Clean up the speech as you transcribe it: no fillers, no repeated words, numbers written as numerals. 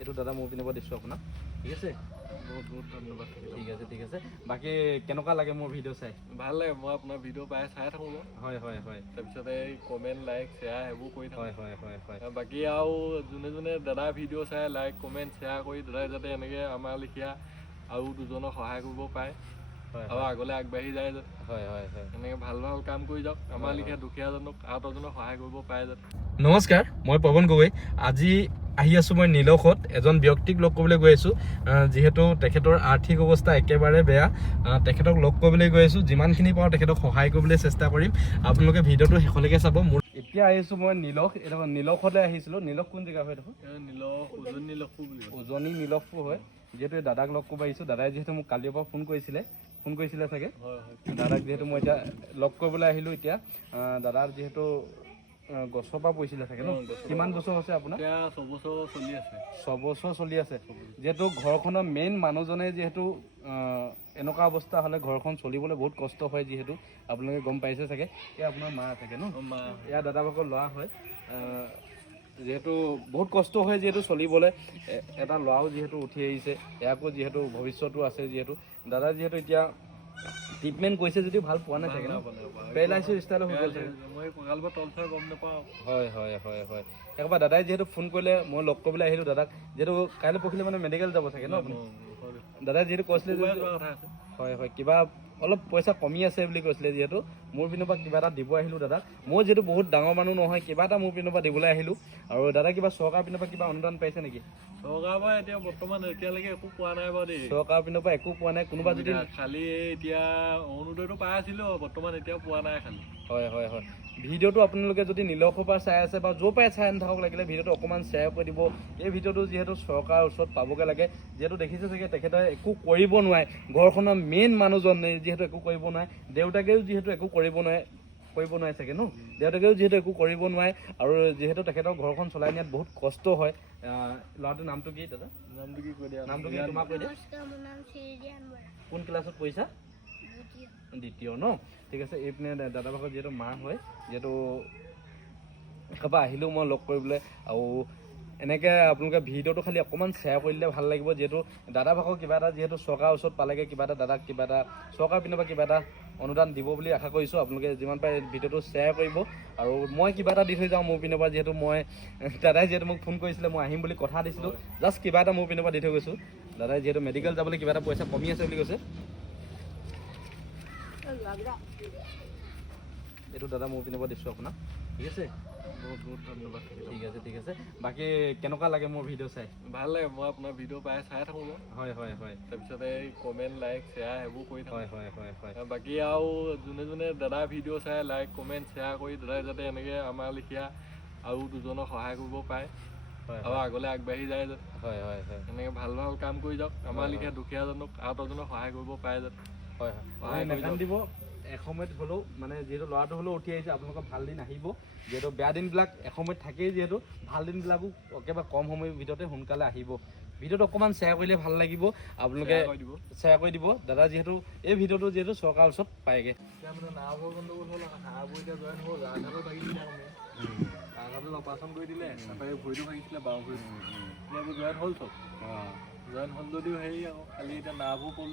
এইটো দাদা মোৰ পিনৰ পৰা দিছোঁ আপোনাক, ঠিক আছে? বহুত বহুত ধন্যবাদ। ঠিক আছে ঠিক আছে। বাকী কেনেকুৱা লাগে মোৰ ভিডিঅ' চাই? ভাল লাগে, মই আপোনাৰ ভিডিঅ' প্ৰায় চাই থাকোঁ ন। হয় হয় হয়। তাৰপিছতে এই কমেণ্ট লাইক শ্বেয়াৰ সেইবোৰ কৰি থাকোঁ। হয় হয় হয় হয়। বাকী আৰু যোনে যোনে দাদাৰ ভিডিঅ' চাই লাইক কমেণ্ট শ্বেয়াৰ কৰি দাদাই যাতে এনেকৈ আমাৰ লেখীয়া আৰু দুজনক সহায় কৰিব পাৰে আৰু আগলৈ আগবাঢ়ি যায় যাতে। হয় হয় হয়। এনেকৈ ভাল ভাল কাম কৰি যাওক, আমাৰ লেখীয়া দুখীয়াজনক আৰু এজনক সহায় কৰিব পাৰে যাতে। নমস্কাৰ, মই পৱন গগৈ। আজি আহি আছোঁ মই নিলখত, এজন ব্যক্তিক লগ কৰিবলৈ গৈ আছোঁ। যিহেতু তেখেতৰ আৰ্থিক অৱস্থা একেবাৰে বেয়া, তেখেতক লগ কৰিবলৈ গৈ আছোঁ। যিমানখিনি পাৰোঁ তেখেতক সহায় কৰিবলৈ চেষ্টা কৰিম। আপোনালোকে ভিডিঅ'টো শেষলৈকে চাব। মোৰ এতিয়া আহিছোঁ মই নিলখ, এইডোখৰ নিলখলৈ আহিছিলোঁ। নিলখ কোন জেগা হয় দেখোন? উজনি নিলখপুৰ বুলি কয়। উজনি নিলখপুৰ হয়। যিহেতু এই দাদাক লগ কৰিব আহিছোঁ, দাদাই যিহেতু মোক কালিৰ পৰা ফোন কৰিছিলে চাগে। হয় হয়। দাদাক যিহেতু মই এতিয়া লগ কৰিবলৈ আহিলোঁ, এতিয়া দাদাৰ যিহেতু গছৰ পৰা পৰিছিলে চাগে ন? কিমান বছৰ হৈছে আপোনাৰ? এতিয়া 6 বছৰ চলি আছে। 6 বছৰ চলি আছে। যিহেতু ঘৰখনৰ মেইন মানুহজনে যিহেতু এনেকুৱা অৱস্থা হ'লে ঘৰখন চলিবলৈ বহুত কষ্ট হয়, যিহেতু আপোনালোকে গম পাইছে চাগে। এয়া আপোনাৰ মা থাকে ন? এয়া দাদা ভাগৰ ল'ৰা হয়। যিহেতু বহুত কষ্ট হয় যিহেতু চলিবলৈ, এটা ল'ৰাও যিহেতু উঠি আহিছে, ইয়াকো যিহেতু ভৱিষ্যতো আছে। যিহেতু দাদা যিহেতু এতিয়া ট্ৰিটমেণ্ট কৰিছে যদিও ভাল পোৱা নাই চাগে ন? পেৰালাইচিছ ষ্টাইলৰ হৈ গ'ল চাগে। মই কঁকালৰ পৰা তল চাই গম নাপাওঁ। হয় হয় হয় হয়। একবাৰ দাদাই যিহেতু ফোন কৰিলে, মই লগ কৰিবলৈ আহিলোঁ দাদাক। যিহেতু কাইলৈ পৰহিলে মানে মেডিকেল যাব চাগে ন আপুনি? দাদাই যিহেতু কৈছিলে হয় হয়, কিবা অলপ পইচা কমি আছে বুলি কৈছিলে, যিহেতু মোৰ পিনৰ পৰা কিবা এটা দিব আহিলোঁ দাদাক। মই যিহেতু বহুত ডাঙৰ মানুহ নহয়, কিবা এটা মোৰ পিনৰ পৰা দিবলৈ আহিলোঁ। আৰু দাদা কিবা চৰকাৰৰ পিনৰ পৰা কিবা অনুদান পাইছে নেকি? চৰকাৰৰ পৰা এতিয়া বৰ্তমান এতিয়ালৈকে একো পোৱা নাই বাৰু দেই। চৰকাৰৰ পিনৰ পৰা একো পোৱা নাই। কোনোবা যদি খালি এতিয়া অৰুণোদয়টো পাই আছিলোঁ, বৰ্তমান এতিয়াও পোৱা নাই খালি। হয় হয় হয়। ভিডিঅ'টো আপোনালোকে যদি নিলখৰ পৰা চাই আছে বা য'ৰ পৰাই চাই নাথাকক, লাগিলে ভিডিঅ'টো অকণমান শ্বেয়াৰ কৰি দিব। এই ভিডিঅ'টো যিহেতু চৰকাৰৰ ওচৰত পাবগৈ লাগে। যিহেতু দেখিছে চাগে তেখেতে একো কৰিব নোৱাৰে, ঘৰখনৰ মেইন মানুহজনে যিহেতু একো কৰিব নোৱাৰে, দেউতাকেও যিহেতু একো কৰিব নোৱাৰে চাগে ন? দেউতাকেও যিহেতু একো কৰিব নোৱাৰে, আৰু যিহেতু তেখেতৰ ঘৰখন চলাই নিয়াত বহুত কষ্ট হয়। ল'ৰাটোৰ নামটো কি দাদা? নামটো কি কৈ দিয়া? নামটো কি তোমাক কৈ দিয়া? কোন ক্লাছত পঢ়িছা? দ্বিতীয় ন? ঠিক আছে। এইপিনে দাদা ভাগৰ যিহেতু মা হয়, যিহেতু একেবাৰে আহিলোঁ মই লগ কৰিবলৈ। আৰু এনেকৈ আপোনালোকে ভিডিঅ'টো খালি অকণমান শ্বেয়াৰ কৰি দিলে ভাল লাগিব। যিহেতু দাদা ভাগৰ কিবা এটা যিহেতু চৰকাৰৰ ওচৰত পালেগৈ, কিবা এটা দাদাক কিবা এটা চৰকাৰৰ পিনৰ পৰা কিবা এটা অনুদান দিব বুলি আশা কৰিছোঁ। আপোনালোকে যিমান পাৰে ভিডিঅ'টো শ্বেয়াৰ কৰিব, আৰু মই কিবা এটা দি থৈ যাওঁ মোৰ পিনৰ পৰা। যিহেতু দাদাই যিহেতু মোক ফোন কৰিছিলে, মই আহিম বুলি কথা দিছিলোঁ, জাষ্ট কিবা এটা মোৰ পিনৰ পৰা দি থৈ গৈছোঁ। দাদাই যিহেতু মেডিকেল যাবলৈ কিবা এটা পইচা কমি আছে বুলি কৈছে। এইটো দাদা মোৰ পিনৰ পৰা দিছোঁ আপোনাক, ঠিক আছে? বহুত বহুত ধন্যবাদ। ঠিক আছে ঠিক আছে। বাকী কেনেকুৱা লাগে মোৰ ভিডিঅ' চাই? ভাল লাগে, মই আপোনাৰ ভিডিঅ' প্ৰায় চাই থাকোঁ ন। হয় হয় হয়। তাৰপিছতে এই কমেণ্ট লাইক শ্বেয়াৰ সেইবোৰ কৰি থাকোঁ। হয় হয় হয় হয়। বাকী আৰু যোনে যোনে দাদাৰ ভিডিঅ' চাই লাইক কমেণ্ট শ্বেয়াৰ কৰি দাদাই যাতে এনেকৈ আমাৰ লেখীয়া আৰু দুজনক সহায় কৰিব পাৰে আৰু আগলৈ আগবাঢ়ি যায় যাতে। হয় হয় হয়। এনেকৈ ভাল ভাল কাম কৰি যাওক, আমাৰ লেখীয়া দুখীয়াজনক আৰু এজনক সহায় কৰিব পাৰে যাতে। হয় হয়। সহায় নাকান্দিব দিব। এসময়ত হ'লেও মানে যিহেতু ল'ৰাটো হ'লেও উঠি আহিছে, আপোনালোকৰ ভাল দিন আহিব। যিহেতু বেয়া দিনবিলাক এসময়ত থাকেই, যিহেতু ভাল দিনবিলাকো একেবাৰে কম সময়ৰ ভিতৰতে সোনকালে আহিব। ভিডিঅ'টো অকণমান শ্বেয়াৰ কৰিলে ভাল লাগিব। আপোনালোকে শ্বেয়াৰ কৰি দিব। দাদা যিহেতু এই ভিডিঅ'টো যিহেতু চৰকাৰৰ ওচৰত পায়গৈ। এতিয়া মানে নাৰ্ভৰ গণ্ডগোল হ'ল, হাড়বোৰ এতিয়া জইন হ'ল, আঘাটো ভাগিছিলে মানে। আঘাটো অপাৰেশ্যন কৰি দিলে, তাৰপৰা এই ভৰিটো ভাগিছিলে, বাওঁ ভৰিটো। এতিয়া এইবোৰ জইন হ'ল চব। জইন হ'ল যদিও হেৰি আকৌ খালি এতিয়া নাৰ্ভৰ প্ৰব্লেম।